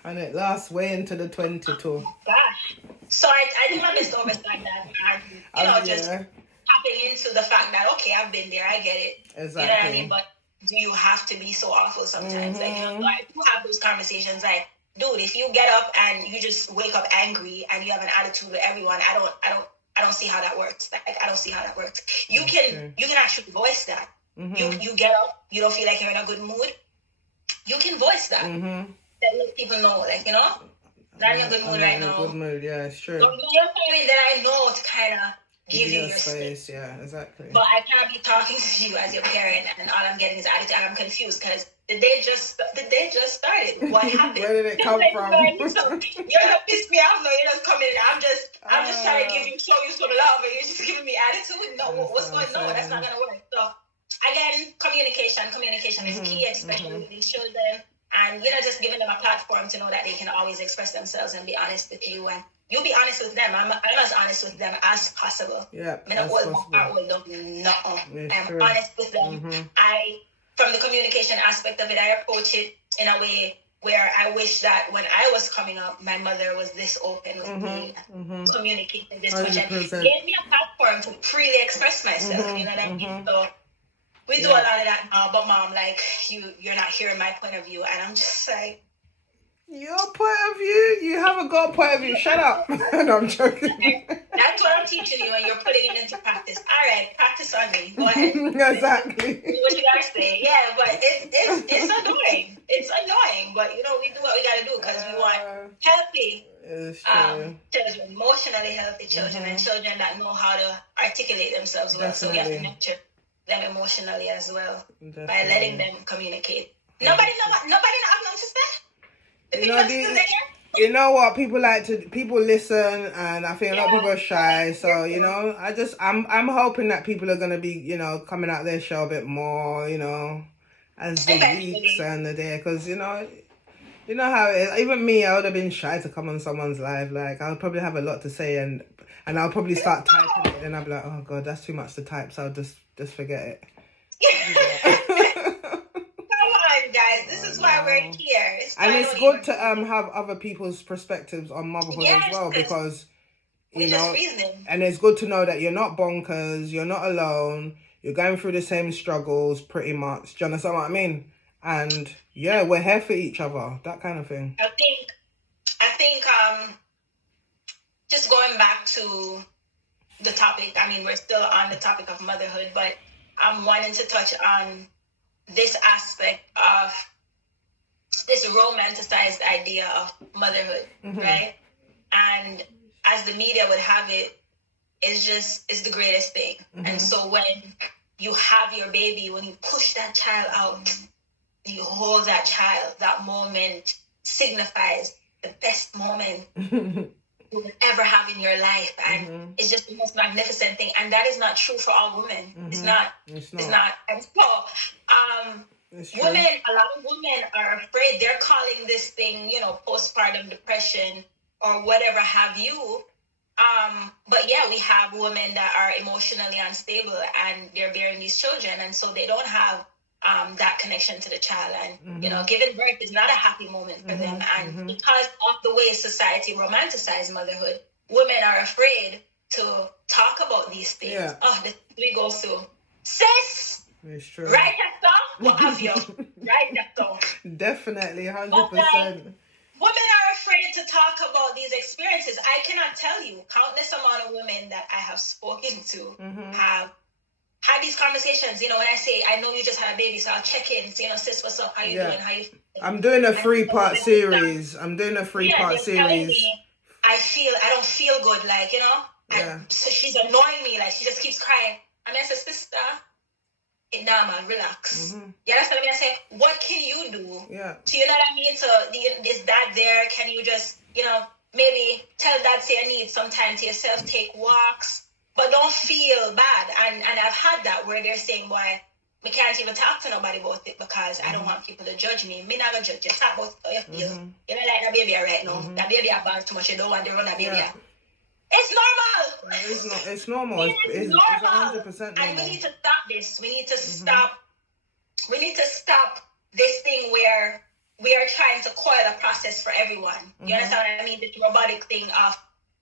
And it lasts way into the 22. Gosh. So I think I missed overstand that. And, you know, just tapping into the fact that, okay, I've been there. I get it. Exactly. You know what I mean? But do you have to be so awful sometimes? Like, you know, I do have those conversations like, dude, if you get up and you just wake up angry and you have an attitude with everyone, I don't see how that works. Like, I don't see how that works. You can actually voice that. You get up, you don't feel like you're in a good mood. You can voice that. That let people know, like, you know, not in a good mood right now. Good mood, yeah, it's true. Don't do your thing, then I know to kind of give you your space. Yeah, exactly. But I can't be talking to you as your parent, and all I'm getting is attitude, and I'm confused because the day just started. What happened? Where did it come from? You're gonna piss me off. No, you're just coming in. I'm just trying to show you some love, and you're just giving me attitude. No, what's going on? No, that's not gonna work. So again, communication is key, especially with these children. And, you know, just giving them a platform to know that they can always express themselves and be honest with you. And you be honest with them. I'm as honest with them as possible. Yeah, I'm honest with them. From the communication aspect of it, I approach it in a way where I wish that when I was coming up, my mother was this open with me, communicating this much, and gave me a platform to freely express myself. You know what I mean? So we do a lot of that now, but mom, like, you're not hearing my point of view, and I'm just like, your point of view? You haven't got a point of view. Shut up. No, I'm joking. That's what I'm teaching you, and you're putting it into practice. All right, practice on me. Go ahead. Exactly. Do what you gotta say. Yeah, but it's annoying. It's annoying, but you know we do what we gotta do because we want healthy children, emotionally healthy children, and children that know how to articulate themselves well. So we have to nurture them emotionally as well Definitely. by letting them communicate. Nobody know what. Nobody know I've noticed that. The people are still there. You know what, people listen, and I think a lot of people are shy, so you know, I'm hoping that people are gonna be, you know, coming out their show a bit more, you know, as the weeks and the day, because you know how it is. Even me, I would have been shy to come on someone's live. Like, I'll probably have a lot to say, and I'll probably start typing it, and I'll be like, oh god, that's too much to type, so I'll just forget it. Guys, this is why we're here. It's good to have other people's perspectives on motherhood as well, because you know, and it's good to know that you're not bonkers, you're not alone, you're going through the same struggles pretty much. Do you understand what I mean? And yeah, we're here for each other, that kind of thing. I think just going back to the topic, I mean, we're still on the topic of motherhood, but I'm wanting to touch on this aspect of this romanticized idea of motherhood, right? And as the media would have it, it's the greatest thing. And so when you have your baby, when you push that child out, you hold that child, that moment signifies the best moment you will ever have in your life. And it's just the most magnificent thing. And that is not true for all women. It's not. And so, women, a lot of women are afraid. They're calling this thing, you know, postpartum depression or whatever have you. But yeah, we have women that are emotionally unstable and they're bearing these children. And so they don't have that connection to the child. And, you know, giving birth is not a happy moment for them. And because of the way society romanticizes motherhood, women are afraid to talk about these things. Yeah. Oh, the we go through. Sis! It's true. Right, Hector? What have you? Right, Hector? Definitely, 100%. Women are afraid to talk about these experiences. I cannot tell you countless amount of women that I have spoken to have had these conversations. You know, when I say, I know you just had a baby, so I'll check in. So, you know, sis, what's up? How you doing? How you feeling? I'm doing a 3-part series. I don't feel good. Like, you know, so she's annoying me. Like, she just keeps crying. And I said, sister, it's normal, relax. You understand me? I say, what can you do? Yeah. So, you know what I mean? So, is dad there? Can you just, you know, maybe tell dad, say, I need some time to yourself, take walks. But don't feel bad. And I've had that where they're saying, boy, we can't even talk to nobody about it because I don't want people to judge me. Me not gonna judge you. Talk about how you feel. You know, like that baby right now. That baby a bad too much. You don't want to run that baby. Yeah. It's normal. It's normal. It's normal. 100% normal. And we need to stop this. We need to stop. We need to stop this thing where we are trying to coil a process for everyone. You understand what I mean? This robotic thing of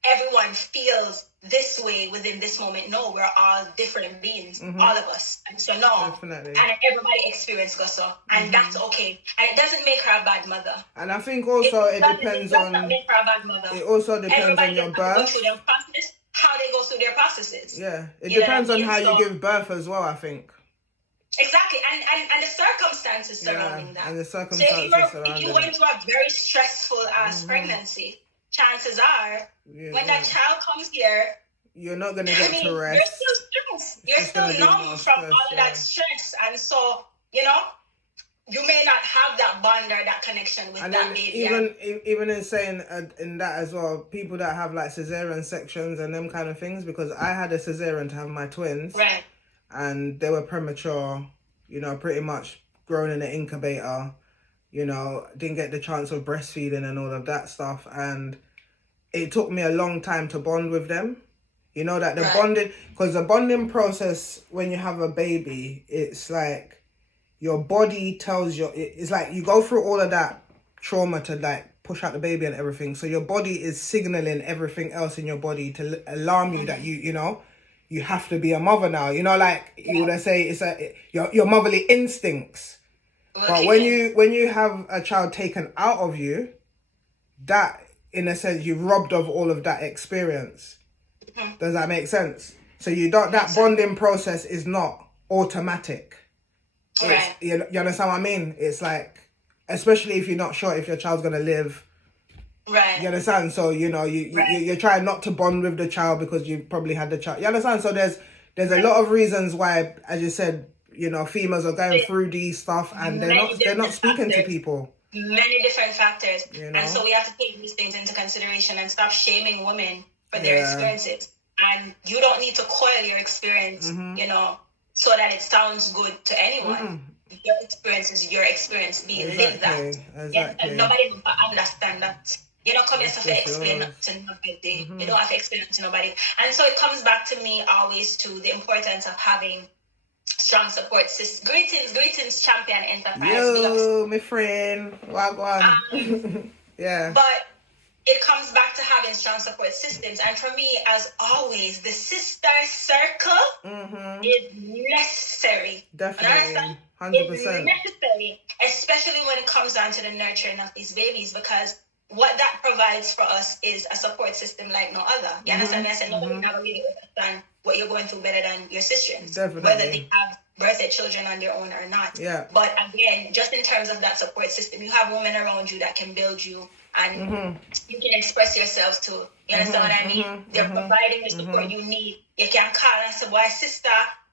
everyone feels this way within this moment. No, we're all different beings, all of us. And so no, definitely. And everybody experiences Gosso, and that's okay. And it doesn't make her a bad mother. And I think also it depends on. Make her a bad mother. It also depends on your birth. Go through their process, how they go through their processes. Yeah, it depends on how you give birth as well, I think. Exactly, and the circumstances surrounding that. And the circumstances if you went through a very stressful pregnancy, chances are when that child comes here, you're not going to get to rest. You're still stressed. You're still numb from all of that stress. And so, you know, you may not have that bond or that connection with that baby. Even in saying in that as well, people that have like cesarean sections and them kind of things, because I had a cesarean to have my twins. Right. And they were premature, you know, pretty much grown in an incubator, you know, didn't get the chance of breastfeeding and all of that stuff. And it took me a long time to bond with them. You know, that the bonding, because the bonding process when you have a baby, it's like your body tells you, it's like you go through all of that trauma to like push out the baby and everything. So your body is signaling everything else in your body to alarm you that you know, you have to be a mother now. You know, like you would say, it's your motherly instincts. But when you have a child taken out of you, that in a sense you're robbed of all of that experience. Does that make sense? So you don't. That bonding process is not automatic. Right. You understand what I mean? It's like, especially if you're not sure if your child's gonna live. Right. You understand? So you know you're trying not to bond with the child because you probably had the child. You understand? So there's a lot of reasons why, as you said, you know, females are going through these stuff and they're not speaking to people. Many different factors. You know? And so we have to take these things into consideration and stop shaming women for their experiences. And you don't need to coil your experience, you know, so that it sounds good to anyone. Your experience is your experience. Live that. Exactly. And nobody will understand that. You don't come here to explain to nobody. You don't have to explain it to nobody. And so it comes back to me always to the importance of having strong support system. Greetings, Champion Enterprise. Yo, my friend. Wagwan. Yeah. But it comes back to having strong support systems. And for me, as always, the sister circle is necessary. Definitely. 100%. It's necessary, especially when it comes down to the nurturing of these babies, because what that provides for us is a support system like no other. You understand me? I said nobody never really understand what you're going through better than your siblings, whether they have birthed children on their own or not. Yeah. But again, just in terms of that support system, you have women around you that can build you and you can express yourself to. You understand what I mean? They're providing the support you need. You can call and say, "Boy, sister,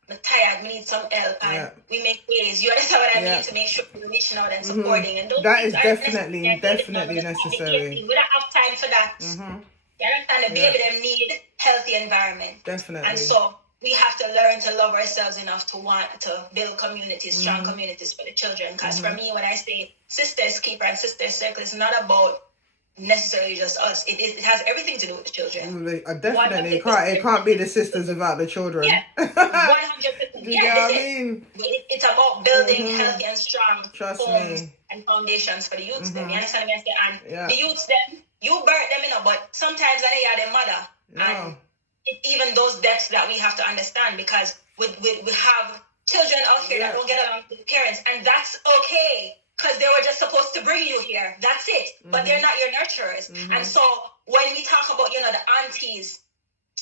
I'm tired, we need some help," and we make ways. You understand what I mean? To make sure we're reaching out and supporting. And those that is definitely necessary. We don't have time for that. You understand? The baby them need healthy environment. Definitely. And so we have to learn to love ourselves enough to want to build communities, strong communities for the children. Because for me, when I say StarzKeeper and Sister Circle, it's not about necessarily just us. It has everything to do with the children. Definitely. It can't be the sisters without the children. Yeah, 100%. Do you know what I mean? It's about building healthy and strong homes me. and foundations for the youths. Them. You understand me? And the youths, them, you birth them, you know, but sometimes they are their mother. And even those depths that we have to understand, because we have children out here that don't get along with parents, and that's okay. Because they were just supposed to bring you here. That's it. But they're not your nurturers. And so when we talk about, you know, the aunties,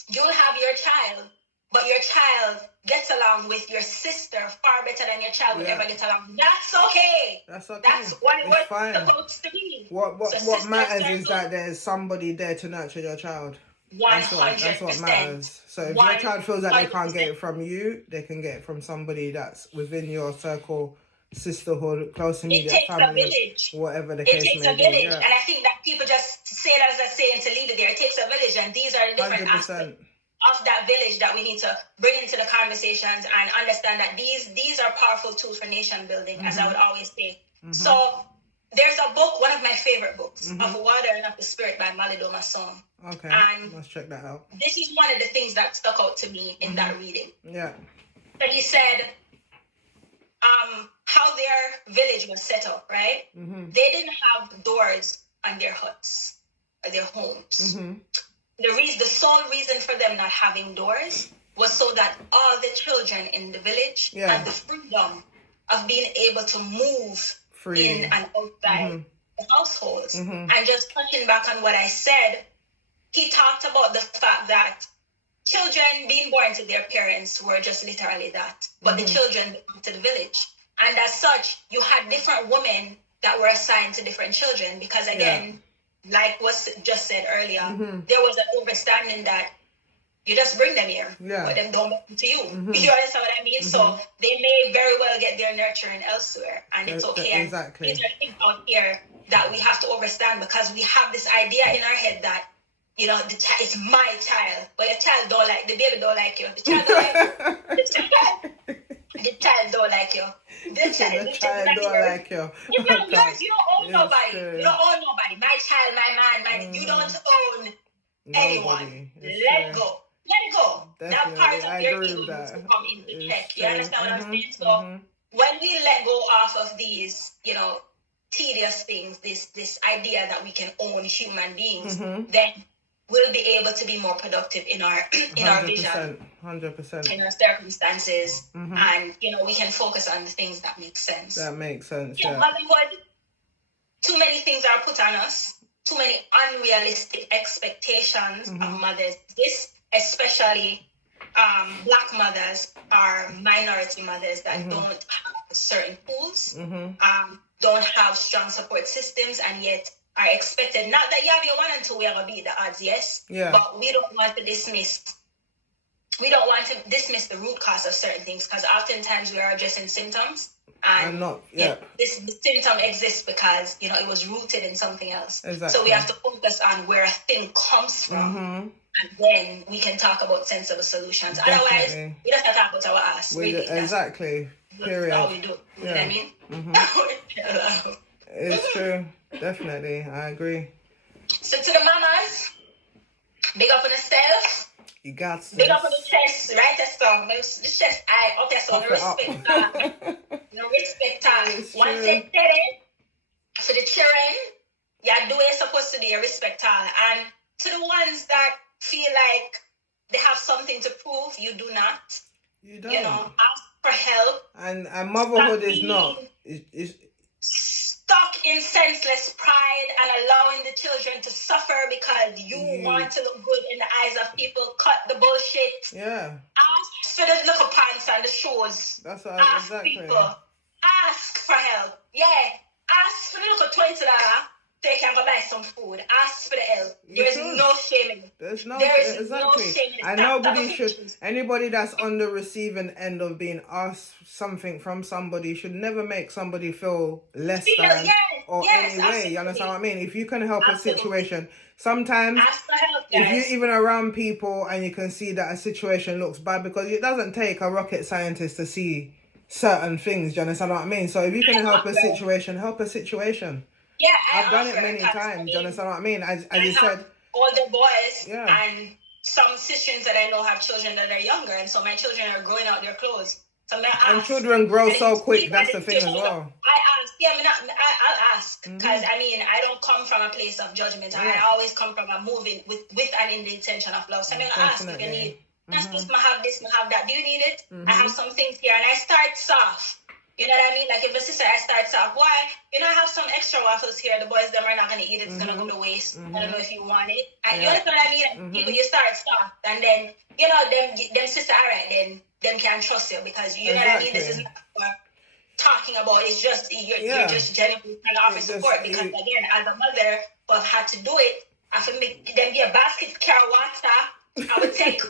you'll have your child, but your child gets along with your sister far better than your child would ever get along. That's okay. That's okay. That's what it was supposed to be. What matters is that there's somebody there to nurture your child. 100%. That's what matters. So if your child feels that they can't get it from you, they can get it from somebody that's within your circle, sisterhood, close immediate family, whatever the case may be. It takes a village, and I think that people just say that as a saying to leave it there. It takes a village, and these are the different 100%. Aspects of that village that we need to bring into the conversations and understand that these are powerful tools for nation building, as I would always say. So there's a book, one of my favorite books, Of Water and of the Spirit by Malidoma Mason. Okay, and let's check that out. This is one of the things that stuck out to me in that reading. Yeah. So he said, how their village was set up, right? They didn't have doors on their huts or their homes. The sole reason for them not having doors was so that all the children in the village had the freedom of being able to move in and outside the households. And just touching back on what I said, he talked about the fact that children being born to their parents were just literally that, but the children belonged to the village. And as such, you had different women that were assigned to different children because, again, like was just said earlier, there was an understanding that you just bring them here, but them don't belong to you. You understand what I mean? So they may very well get their nurturing elsewhere, and it's okay. Exactly. And these are things out here that we have to understand, because we have this idea in our head that, you know, the child is my child, but your child don't like, the baby don't like you. The child don't like you. The child don't like you. The child don't like you. It's not yours. You don't own nobody. You don't own nobody. My child, my man, you don't own anyone. Let go. Let it go. Definitely. That part of your ego needs to come into check. You understand what I'm saying? So when we let go off of these, you know, tedious things, this idea that we can own human beings, then we'll be able to be more productive in our vision, 100%, in our circumstances, and you know, we can focus on the things that make sense. That makes sense. Yeah. Motherhood, too many things are put on us, too many unrealistic expectations of mothers. This, especially Black mothers, are minority mothers that don't have certain tools, don't have strong support systems, and yet are expected, not that you have your 1 and 2, we are going to beat the odds, yes, but we don't want to dismiss we don't want to dismiss the root cause of certain things, because oftentimes we are addressing symptoms. And not, yeah. This symptom exists because, it was rooted in something else. Exactly. So we have to focus on where a thing comes from. And then we can talk about sensible solutions. Definitely. Otherwise, we just have to talk about our ass. Really. Exactly. Period. That's all we do. You know what I mean? It's true. Definitely. I agree. So to the mamas, big up on yourself. You got this. Big up on the chest, right? The chest, okay, so no respect her. No respect her. Once you get it, for the children, you're doing what you're supposed to do, you respect her. And to the ones that feel like they have something to prove, you do not. You don't. Ask for help. And motherhood is not. It's stuck in senseless pride and allowing the children to suffer because you want to look good in the eyes of people. Cut the bullshit. Yeah. Ask for the little pants and the shoes. That's what Ask people. Ask for help. Yeah. Ask for the little $20 so you can go buy some food. Ask for the help. There is no shame in it. There is no shame in it. And nobody should, anybody that's on the receiving end of being asked something from somebody should never make somebody feel less than or any way. You understand what I mean? If you can help a situation, sometimes ask for help, guys. If you're even around people and you can see that a situation looks bad, because it doesn't take a rocket scientist to see certain things. Do you understand what I mean? So if you can help a situation, help a situation. Yeah, I've done it many times. Do you understand what I mean? As you said, older boys and some sisters that I know have children that are younger, and so my children are growing out their clothes. So and children grow so quick. That's the thing as well. I'll ask because I don't come from a place of judgment. I always come from a moving with and in the intention of love. So I'm gonna ask if you need. I have this, I have that. Do you need it? I have some things here, and I start soft. You know what I mean? Like if a sister, I start off, why? I have some extra waffles here. The boys, them are not going to eat it. It's going to go to waste. I don't know if you want it. And you understand what I mean? You start soft. And then, them sister, all right, then them can trust you because, you know what I mean? This is not for talking about. It's just, you're just genuinely trying to offer support. Because again, as a mother who have had to do it, I can make them get a basket carry water. I would take...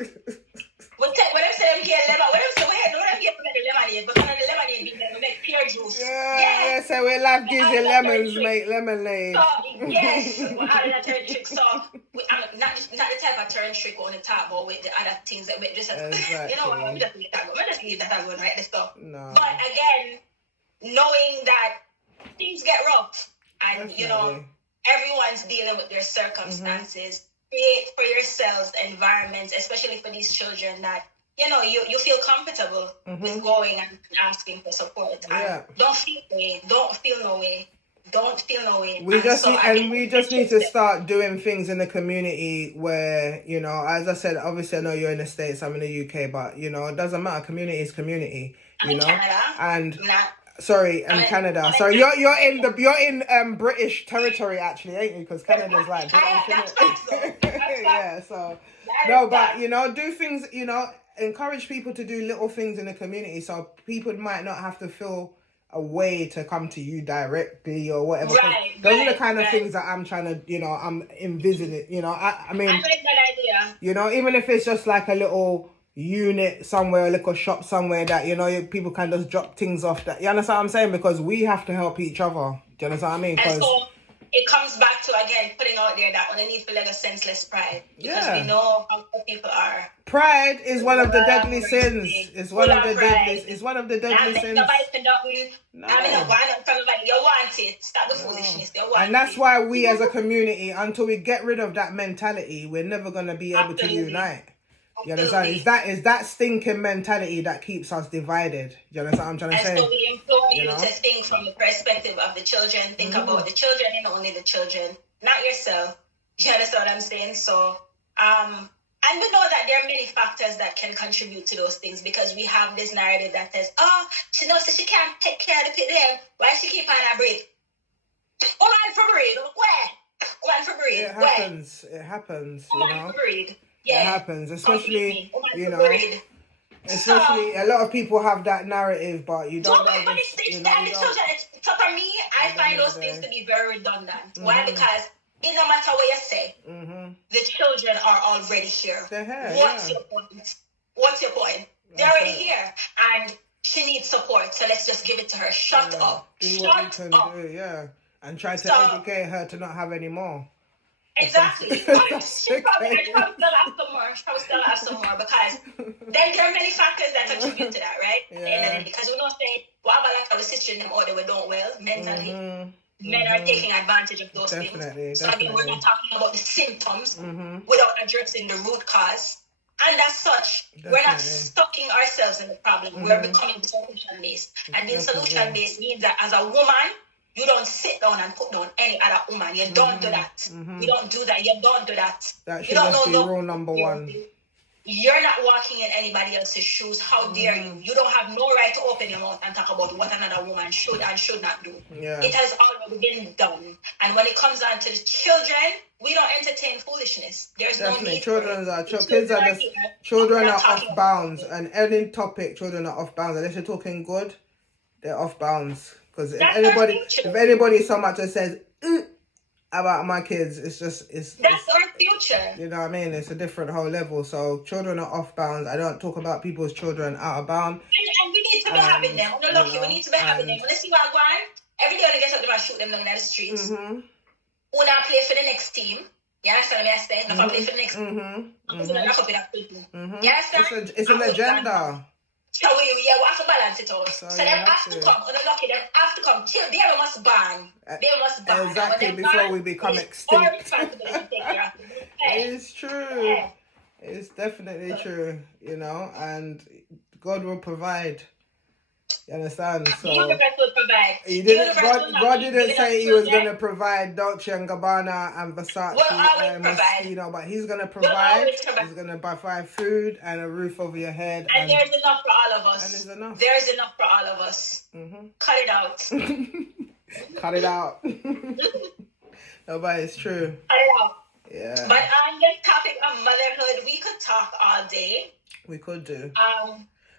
When I'm saying lemon, when I'm saying don't get the lemonade, but the lemonade we make pear juice. Yeah, so we love gives you lemons, make lemonade. So yes, we added a turn trick. So I'm not the type of turn trick on the top, but with the other things that we just exactly. Let me just leave that go. Let me just leave that going right this stuff. No. But again, knowing that things get rough, and everyone's dealing with their circumstances. Create for yourselves environments, especially for these children, that you feel comfortable with going and asking for support. And don't feel no way. We just need to start doing things in the community where, as I said, obviously I know you're in the States, I'm in the UK, but it doesn't matter. Community is community. I'm in Canada. And Canada. Sorry, you're in British territory actually, ain't you? Because Canada's like that's yeah. So but do things. Encourage people to do little things in the community, so people might not have to feel a way to come to you directly or whatever. Those are the kind of things that I'm trying to, I'm envisioning. I mean, I like that idea. Even if it's just like a little unit somewhere, a little shop somewhere that people can just drop things off. That you understand what I'm saying? Because we have to help each other. Do you understand what I mean? And so it comes back to again putting out there that underneath the a senseless pride, because we know how people are. Pride is one of the deadly sins. It's one of the deadly. It's one of the deadly sins. No. You want it. Stop the foolishness. And that's why we as a community, until we get rid of that mentality, we're never gonna be able to unite. You understand? Is that stinking mentality that keeps us divided. You understand what I'm trying to say? And so we implore you to think from the perspective of the children. Think about the children and only the children, not yourself. You understand what I'm saying? So, and we know that there are many factors that can contribute to those things, because we have this narrative that says, she knows that she can't take care of the them. Why she keep on her breed? Woman for breed. Where? Woman for breed. It happens. Woman for breed. Yeah. It happens, especially, especially a lot of people have that narrative, but you don't know. For me, I find those things to be very redundant. Why? Because it no matter what you say, the children are already here. What's your point? What's your point? They're That's already it. here. And she needs support. So let's just give it to her. Shut Yeah. up. Do what you Shut can up. do, yeah. And try to So, educate her to not have any more. exactly. That's She probably okay. still have some more. She probably still have some more because then there are many factors that contribute to that, right? At the end of the day. Because we don't say, well, I'm like our sister in them order we don't well mentally. Men are taking advantage of those things. So again, we're not talking about the symptoms without addressing the root cause. And as such, we're not stucking ourselves in the problem. We're becoming solution-based. And being solution-based means that as a woman, you don't sit down and put down any other woman. You don't do that. You don't do that. You don't do that. That You should don't just be know rule number one. You're not walking in anybody else's shoes. How dare you? You don't have no right to open your mouth and talk about what another woman should and should not do. Yeah. It has already been done. And when it comes down to the children, we don't entertain foolishness. There's Definitely. no need Children for are it. Kids are just children are talking off bounds, and any topic children are off bounds. Unless you're talking good, they're off bounds. Because if anybody so much as says about my kids, it's that's our future. You know what I mean? It's a different whole level. So children are off bounds. I don't talk about people's children out of bounds. And we need to be having them. We're lucky. We need to be having them. When they see what I'm going, every day when they get up, they're going to shoot them down in the streets. When I play for the next team, you understand what I'm saying? If I play for the next team, I'm going to lock up in that people. You understand? It's an agenda. So we have to balance it out. So they have to come. When they're lucky, they have to come. They must ban. They must ban. Exactly, before we become extinct. It's true. Yeah. It's definitely true, you know, and God will provide. You understand? So the universe will provide. God didn't say he was going to provide Dolce and Gabbana and Versace and Moschino, but he's going to provide. He's going to provide food and a roof over your head. And there's enough for all of us. And there's enough. There's enough for all of us. Cut it out. Cut it out. No, but it's true. Cut it out. Yeah. But on the topic of motherhood, we could talk all day. We could do.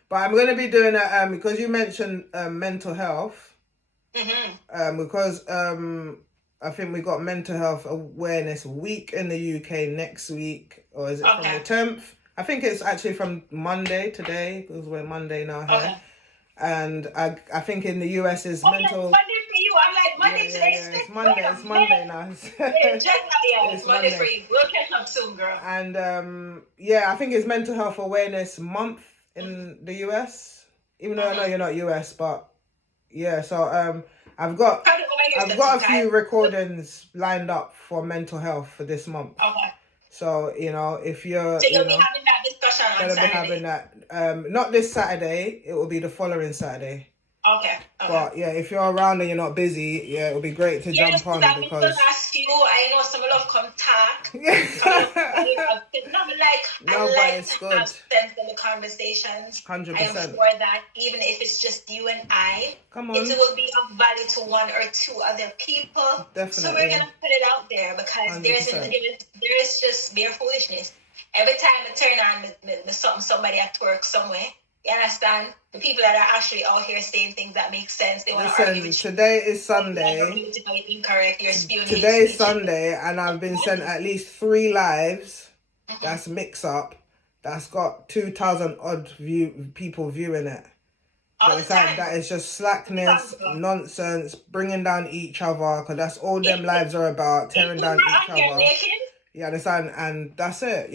But I'm going to be doing it because you mentioned mental health. Because I think we got Mental Health Awareness Week in the UK next week. Or is it from the 10th? I think it's actually from Monday today, because we're Monday now here. Okay. And I think in the US is mental... Monday for you. I'm like, Monday today. It's Monday. It's Monday now. It's Monday for you. We'll catch up soon, girl. And I think it's Mental Health Awareness Month in the US. Even though I know you're not US, but yeah. So I've got a few recordings lined up for mental health for this month. Okay. So if you're, so you'll be having that discussion on Saturday. Be having that. Not this Saturday. It will be the following Saturday. Okay. But yeah, if you're around and you're not busy, yeah, it would be great to jump on because. I know some love come talk. It's good. Have sense in the conversations. 100%. I am sure that even if it's just you and I, it will be of value to one or two other people. Definitely. So we're gonna put it out there because there is just bare foolishness. Every time I turn on somebody at work somewhere. You understand? The people that are actually out here saying things that make sense. They want to argue with you. Today is Sunday. You're incorrect. You're spewing. Today is Sunday, and I've been sent at least 3 lives. That's mix up. That's got 2,000 odd people viewing it. That is just slackness, nonsense, bringing down each other. Because that's all them lives are about, tearing down each other. You understand? And that's it,